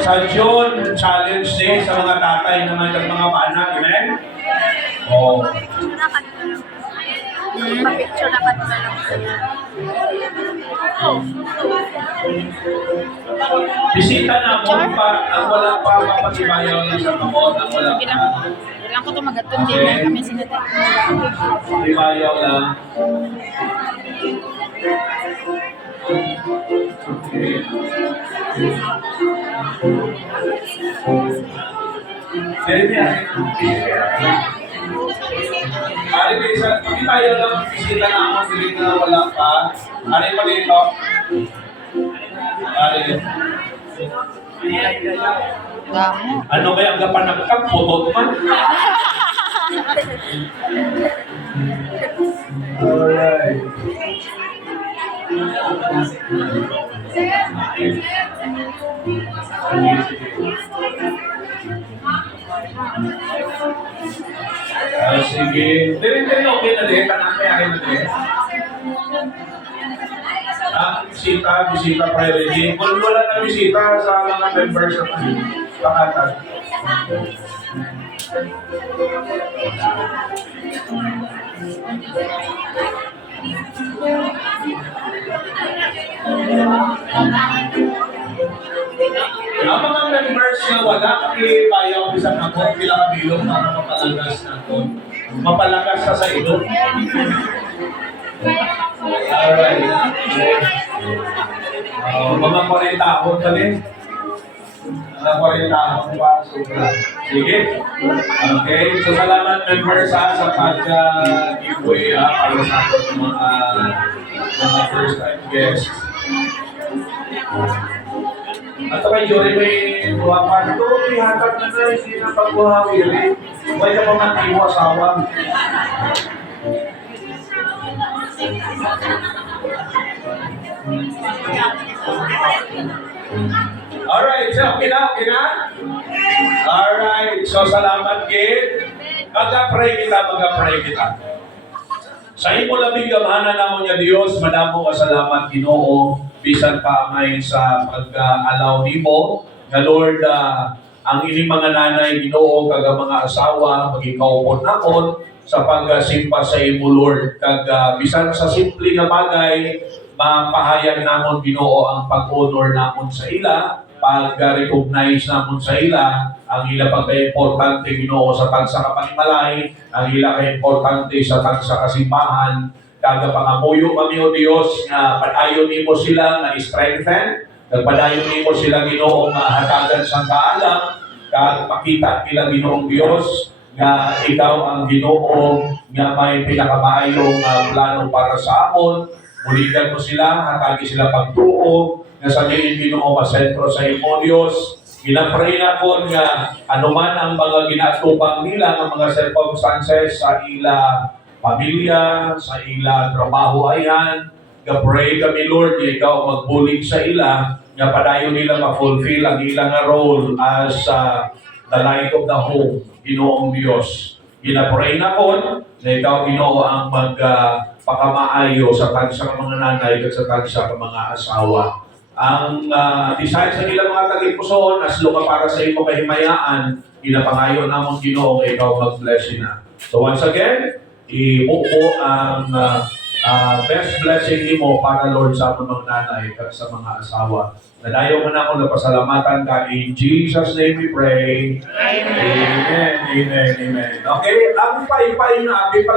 Sa June, challenge day sa mga tatay naman at mga anak. Amen? Oh. Mapicture na ka na lang. Bisita na mo pa, ang wala pa mapatibayaw na sa kamot, ang wala pa. Kailangan ko ito magatun din na kami sinatay. Patibayaw lang. Ari bisa, hindi tayo lang bisita na ako sila na wala pa. Ari pa dito. Ari. Damo. Ano kaya ang gapanagkap? Putot man. Alright. Sige. Dili okay na din. Tanang kaya rin na din. Bisita priority. Kung wala na bisita sa mga members sa pakatan. Ang mga members na wala, ipayaw isang ako, bilang kabilong para mapalagas na ako. Mapalagas na sa ilo. Alright. Mga 40 taon ka din. Mga 40 taon pa. Sige. Okay. So, salamat members sa pag-giveaway para sa mga first time guests. At kay Jory may buwapan. Ito, ihatag na na, hindi na pagbuhawiri. Huwag ka pa matiwa asawa. Alright, so okay na? Alright, so salamat kid. Mag-pray kita. Sa imo labing gamhanan namon nga Dios, madamo ka salamat Ginoo bisan pa may sa pag-allow nimo nga Lord ang ining mga nanay Ginoo kag mga asawa magikaupon nakon sa pagsimpa sa imo Lord kag bisan sa simple nga bagay mapahayag namon Ginoo ang pag-honor namon sa ila, pag-recognize namon sa ila ang ila pagka-importante Ginoo sa tagsa ka panimalay, ang ila ka-importante sa tagsa kasimbahan, kaga pangamuyo kami o Dios nga padayon nimo sila nga strengthen, padayon nimo sila Ginoo nga hatagan sa kaalam, kag pakita nila Ginoong Dios nga ikaw ang Ginoo nga may pinakamayong plano para sa amon. Muligan mo sila, hatagi sila pagtuo, nga sabihin Ginoo masentro sa imo Dios. Ginapray na ko nga anuman ang mga ginatubang nila ng mga circumstances sa ila pamilya, sa ila trabaho ayan. Gapray kami Lord, ikaw magbulig sa ila, nga padayon nila ma-fulfill ang ilang role as the light of the home, Ginoong Dios. Ginapray na ko na ikaw Ginoo ang pakamaayo sa tagsa ng mga nanay at sa tagsa ng mga asawa. Ang design sa ilang mga tagipuson, as ka para sa imo kahimayaan, ginapangayo namon Ginoo ikaw mag-bless na. So once again, ibuo ang best blessing nimo para Lord sa mga nanay at sa mga asawa. Nadayo man ako na pasalamatan ka. In Jesus' name we pray. Amen. Amen. Okay, ang pay-pay na